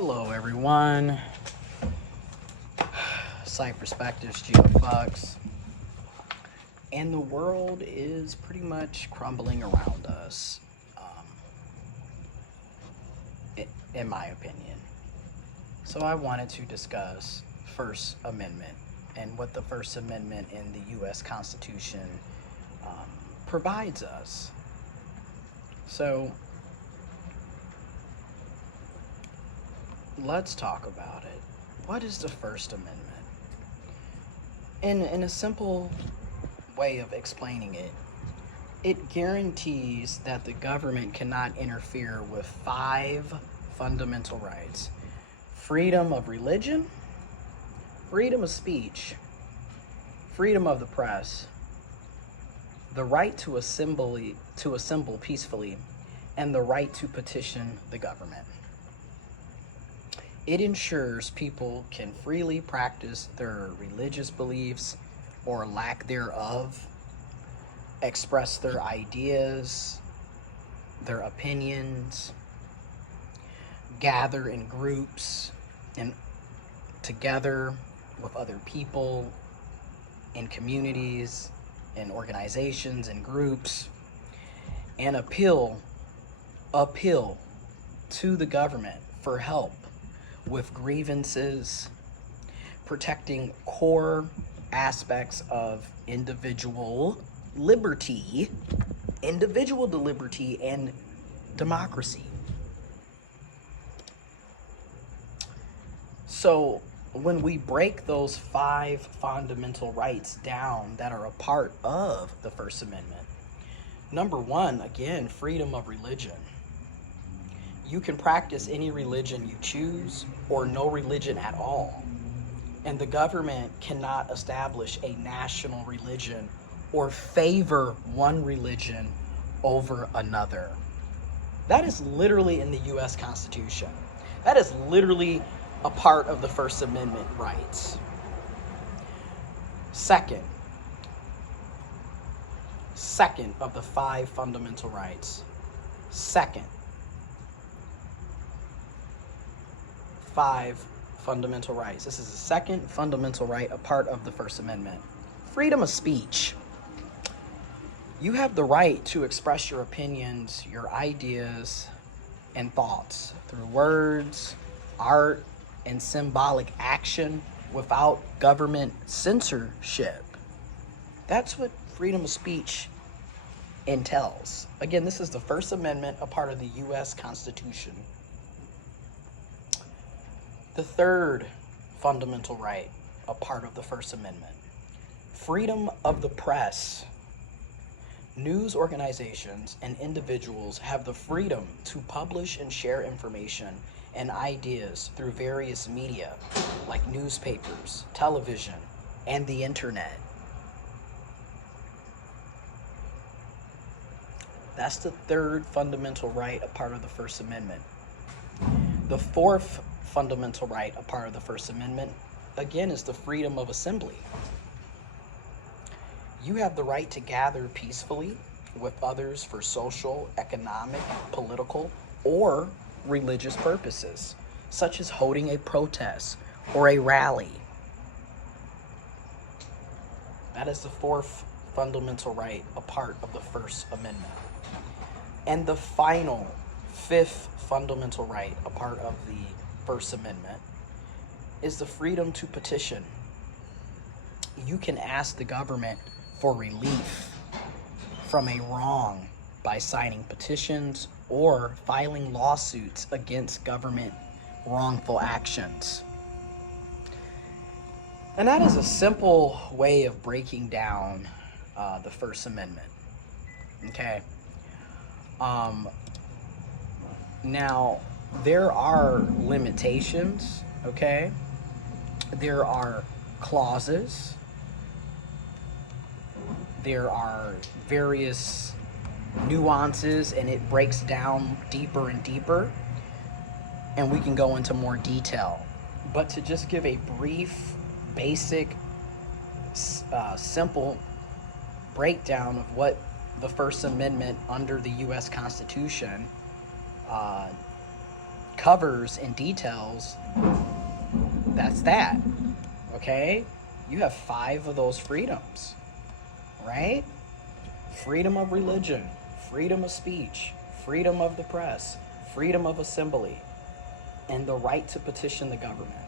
Hello, everyone. Site Perspectives, GeoFox. And the world is pretty much crumbling around us, in my opinion. So I wanted to discuss First Amendment and what the First Amendment in the U.S. Constitution provides us. So let's talk about it. What is the First Amendment? In a simple way of explaining it, it guarantees that the government cannot interfere with 5 fundamental rights: freedom of religion, freedom of speech, freedom of the press, the right to assemble peacefully, and the right to petition the government. It ensures people can freely practice their religious beliefs or lack thereof, express their ideas, their opinions, gather in groups and together with other people in communities, in organizations and groups, and appeal to the government for help with grievances, protecting core aspects of individual liberty and democracy. So when we break those 5 fundamental rights down that are a part of the First Amendment, number 1, again, freedom of religion. You can practice any religion you choose or no religion at all. And the government cannot establish a national religion or favor one religion over another. That is literally in the U.S. Constitution. That is literally a part of the First Amendment rights. Second of the 5 fundamental rights. Second 5 fundamental rights. This is the second fundamental right, a part of the First Amendment. Freedom of speech. You have the right to express your opinions, your ideas, and thoughts through words, art, and symbolic action without government censorship. That's what freedom of speech entails. Again, this is the First Amendment, a part of the U.S. Constitution. The third fundamental right, a part of the First Amendment: freedom of the press. News organizations and individuals have the freedom to publish and share information and ideas through various media like newspapers, television, and the internet. That's the third fundamental right, a part of the First Amendment. The fourth fundamental right, a part of the First Amendment, again, is the freedom of assembly. You have the right to gather peacefully with others for social, economic, political, or religious purposes, such as holding a protest or a rally. That is the fourth fundamental right, a part of the First Amendment. And the final, 5th fundamental right, a part of the First Amendment, is the freedom to petition. You can ask the government for relief from a wrong by signing petitions or filing lawsuits against government wrongful actions. And that is a simple way of breaking down the First Amendment. Okay. Now, there are limitations, okay? There are clauses. There are various nuances, and it breaks down deeper and deeper. And we can go into more detail. But to just give a brief, basic, simple breakdown of what the First Amendment under the U.S. Constitution covers and details, that's that. Okay? You have 5 of those freedoms, right? Freedom of religion, freedom of speech, freedom of the press, freedom of assembly, and the right to petition the government.